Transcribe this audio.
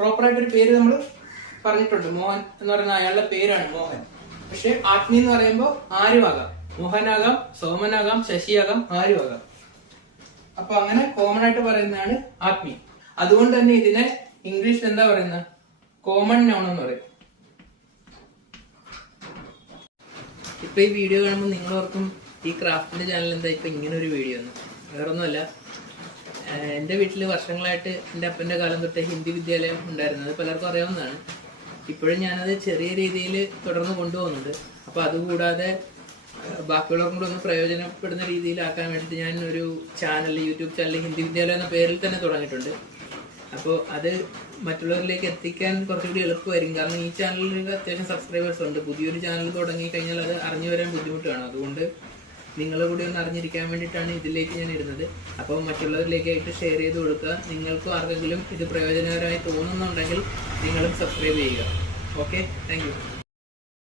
പ്രോപ്പറായിട്ടൊരു പേര് നമ്മൾ പറഞ്ഞിട്ടുണ്ട്. മോഹൻ എന്ന് പറയുന്ന അയാളുടെ പേരാണ് മോഹൻ. പക്ഷെ ആത്മി എന്ന് പറയുമ്പോൾ ആരുമാകാം. മോഹനാകാം, സോമനാകാം, ശശിയാകാം, ആരുമാകാം. അപ്പൊ അങ്ങനെ കോമൺ ആയിട്ട് പറയുന്നതാണ് ആത്മി. അതുകൊണ്ട് തന്നെ ഇതിനെ ഇംഗ്ലീഷിൽ എന്താ പറയുന്നത്? കോമൺ നൗൺ എന്ന് പറയും. ഇപ്പൊ ഈ വീഡിയോ കാണുമ്പോൾ നിങ്ങളോർക്കും ഈ ക്രാഫ്റ്റിന്റെ ചാനൽ എന്താ ഇപ്പൊ ഇങ്ങനെ ഒരു വീഡിയോ ഒന്നും. വേറൊന്നുമല്ല, എൻ്റെ വീട്ടിൽ വർഷങ്ങളായിട്ട് എൻ്റെ അപ്പൻ്റെ കാലം തൊട്ട് ഹിന്ദി വിദ്യാലയം ഉണ്ടായിരുന്നത് പലർക്കും അറിയാവുന്നതാണ്. ഇപ്പോഴും ഞാനത് ചെറിയ രീതിയിൽ തുടർന്ന് കൊണ്ടുപോകുന്നുണ്ട്. അപ്പോൾ അതുകൂടാതെ ബാക്കിയുള്ളവർക്കും കൂടെ ഒന്ന് പ്രയോജനപ്പെടുന്ന രീതിയിലാക്കാൻ വേണ്ടിയിട്ട് ഞാൻ ഒരു ചാനൽ, യൂട്യൂബ് ചാനൽ ഹിന്ദി വിദ്യാലയം എന്ന പേരിൽ തന്നെ തുടങ്ങിയിട്ടുണ്ട്. അപ്പോൾ അത് മറ്റുള്ളവരിലേക്ക് എത്തിക്കാൻ കുറച്ചുകൂടി എളുപ്പമായിരിക്കും. കാരണം ഈ ചാനലിൽ അത്യാവശ്യം സബ്സ്ക്രൈബേഴ്സ് ഉണ്ട്. പുതിയൊരു ചാനൽ തുടങ്ങി കഴിഞ്ഞാൽ അത് അറിഞ്ഞു വരാൻ ബുദ്ധിമുട്ടാണ്. അതുകൊണ്ട് നിങ്ങളെ കൂടി ഒന്ന് അറിഞ്ഞിരിക്കാൻ വേണ്ടിയിട്ടാണ് ഇതിലേക്ക് ഞാൻ ഇടുന്നത്. അപ്പോൾ മറ്റുള്ളവരിലേക്കായിട്ട് ഷെയർ ചെയ്ത് കൊടുക്കുക. നിങ്ങൾക്കും ആർക്കെങ്കിലും ഇത് പ്രയോജനകരമായി തോന്നുന്നുണ്ടെങ്കിൽ നിങ്ങളും സബ്സ്ക്രൈബ് ചെയ്യുക. Okay, thank you.